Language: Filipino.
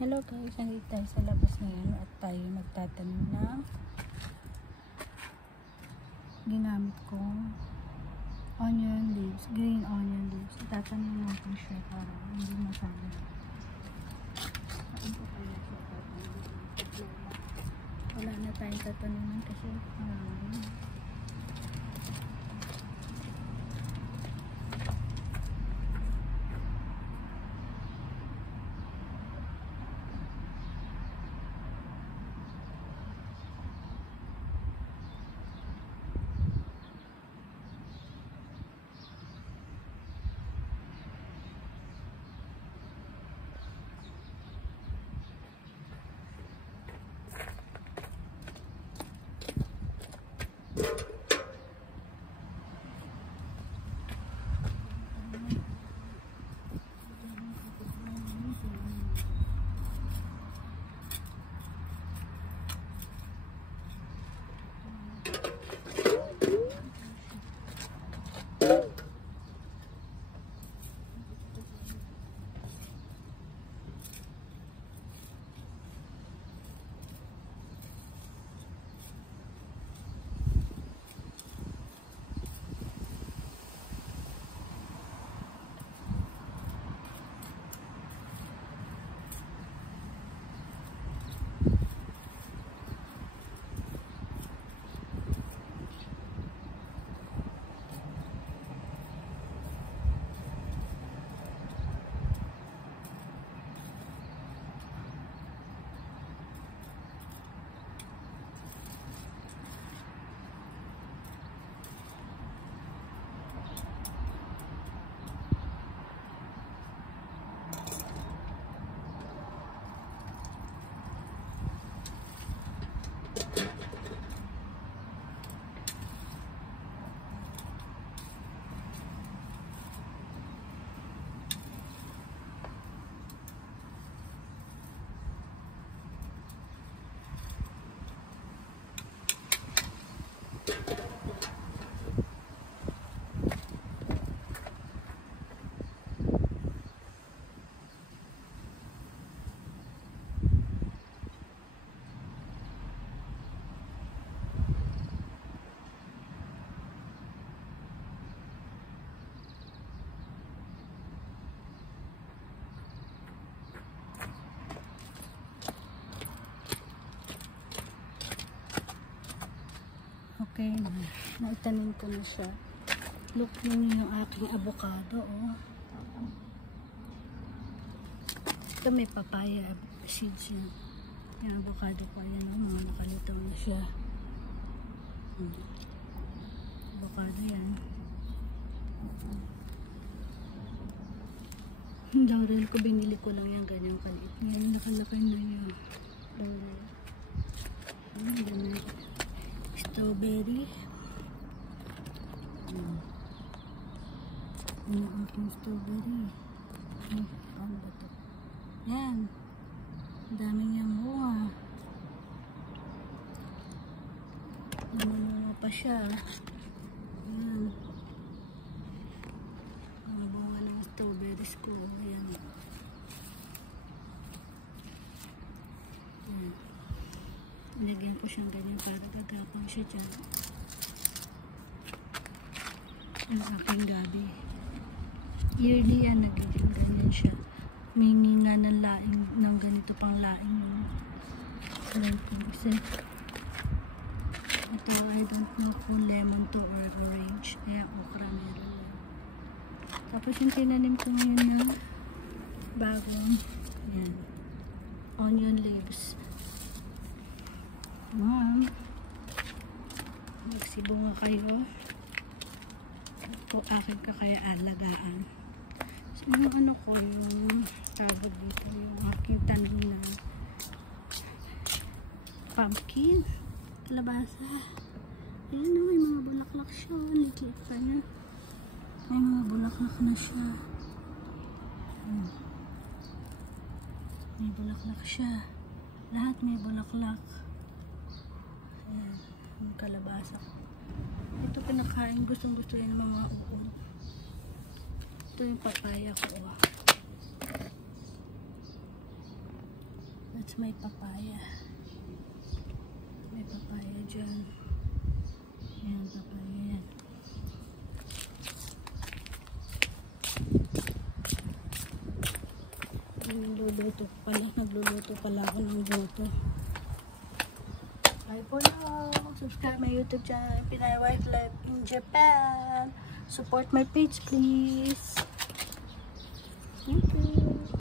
Hello guys, nandito tayo sa labas ngayon at tayo magtatanim ng ginamit kong onion leaves, green onion leaves. Itatanim natin siya para hindi masama. Wala na tayong tataniman kasi okay na. Naitanim ko na siya. Look nyo yung aking avocado. Oh. Ito may papaya seeds yun. Yung avocado ko. Ayan o. Mga nakalitaw na siya. Avocado yan. Laurel ko. Binili ko lang yan. Ganyang kalit. Yan nakalakay na yun. Laurel. Ayan. Strawberry. Yung aking strawberry. Ano ba ito? Yan. Ang dami niyang bunga. Namunga pa siya. Yan. Ang bunga ng strawberries ko. Yan. Yan. Nilagyan ko siyang ganyan para gagapang siya dyan. Ang aking gabi. Yearly yan, nagiging ganyan siya. Mingi nga ng laing, ng ganito pang laing. Kasi ito, I don't know kung lemon to or orange. Kaya okra meron lang. Tapos yung tinanim ko ngayon na bagong yan, onion leaves. Ma'am, magsibunga kayo. Ito aking kakaya-alagaan. So, yung ano ko, yung tawag dito, yung aking tanim na pumpkin, kalabasa. Ayan o, may mga bulaklak siya. Liit pa niya. May mga bulaklak na siya. May bulaklak siya. Lahat may bulaklak. Ayan, yung kalabasa. Ito pinakain, gustong gusto yan ng mga uod. Ito yung papaya ko. At may papaya. May papaya dyan. Ayan, papaya yan. Nagluluto pala ako ng goto. Bye for now. Subscribe my YouTube channel, Pinay Wife Life in Japan. Support my page, please. Thank you.